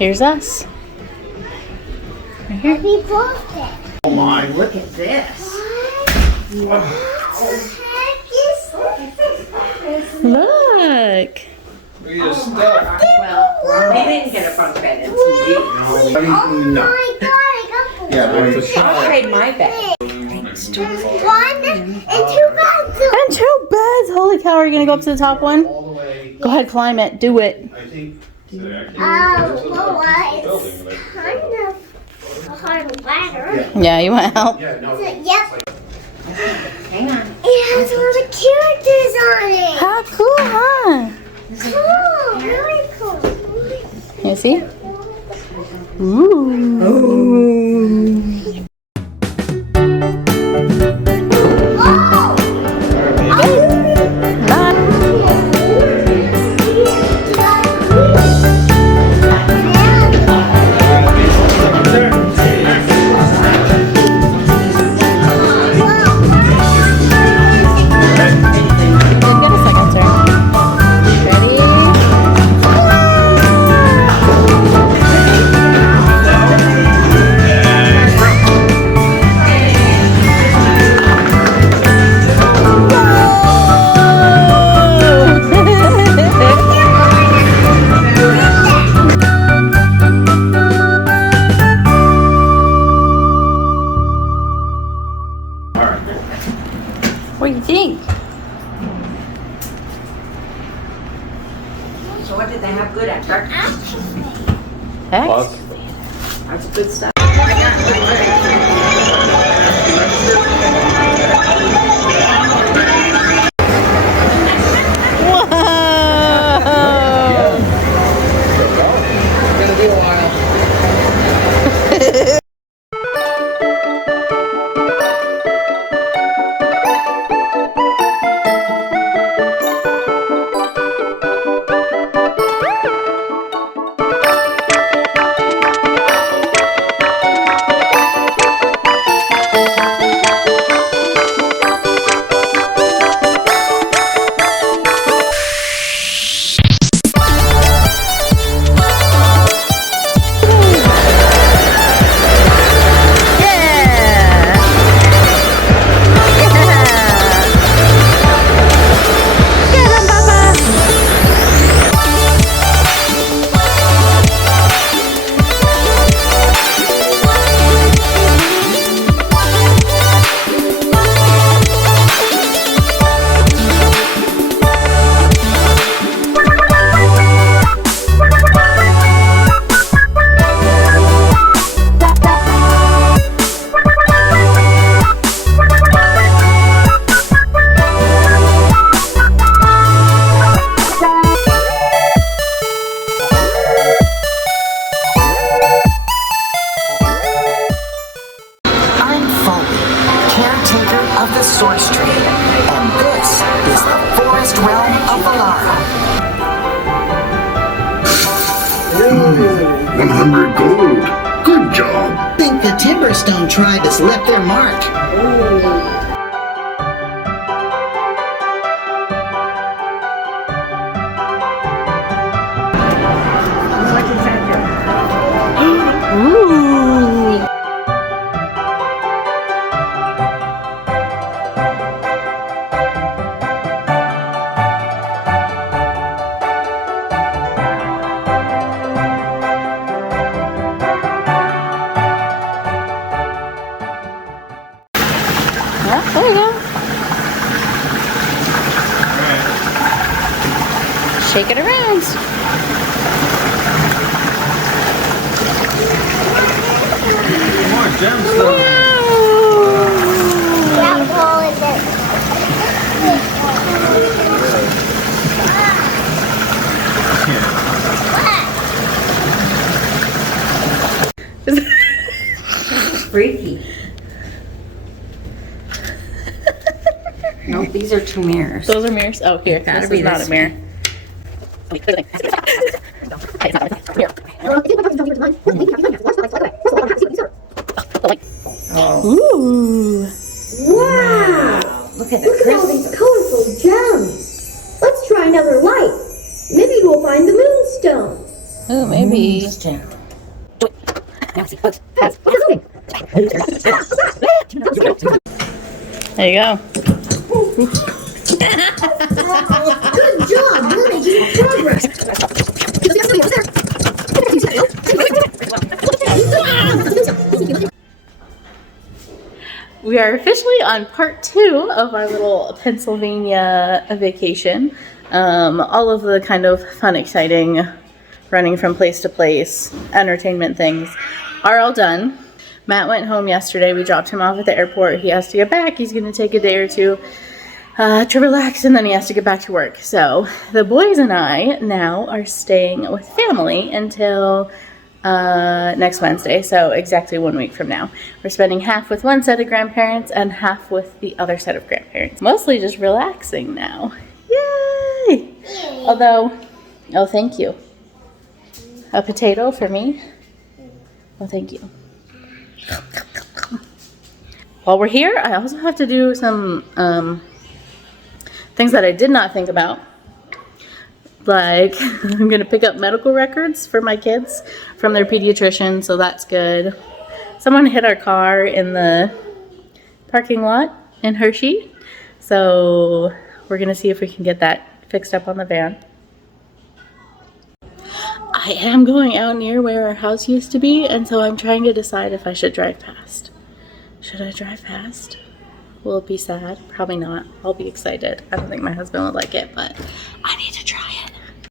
Here's us. Right here. Happy birthday. Oh my. Look at this. Wow. Look. Look at your stuff. Well, they didn't get a bunk bed in TV. Oh No. my god, I got Yeah, but it's a I'll trade my bed. one and two beds. And 2 beds. Holy cow, are you going to go up to the top one? Go ahead, climb it. Do it. I think. Well, it's kind of a hard ladder. Yeah, you want help? Yeah, no. Yep. Hang on. It has all the characters on it. How cool, huh? Cool, really cool. You see? Ooh. What do you think? So what did they have good at breakfast? X? That's good stuff. Of the source tree, and this is the forest realm of Valara. 100 gold. Good job. I think the Timberstone tribe has left their mark. Ooh. Yeah, there you go. Shake it around. More gemstones. Yeah, Paul is it. Freaky. Nope, these are 2 mirrors. Those are mirrors. Oh, here. Gotta This be is not this a mirror. Ooh. Wow! Look at Look the at all these colorful gems. Let's try another light. Maybe we'll find the moonstone. Ooh, maybe. Maybe. Jen. There you go. Good job. You're making progress. We are officially on part 2 of our little Pennsylvania vacation. All of the kind of fun, exciting, running from place to place, entertainment things are all done. Matt went home yesterday. We dropped him off at the airport. He has to get back. He's going to take a day or two to relax, and then he has to get back to work. So the boys and I now are staying with family until next Wednesday, so exactly 1 week from now. We're spending half with one set of grandparents and half with the other set of grandparents. Mostly just relaxing now. Yay! Although, oh, thank you. A potato for me? Oh, thank you. While we're here, I also have to do some things that I did not think about. Like, I'm gonna pick up medical records for my kids from their pediatrician, so that's good. Someone hit our car in the parking lot in Hershey, so we're gonna see if we can get that fixed up on the van. I am going out near where our house used to be, and so I'm trying to decide if I should drive past. Should I drive past? Will it be sad? Probably not. I'll be excited. I don't think my husband would like it, but I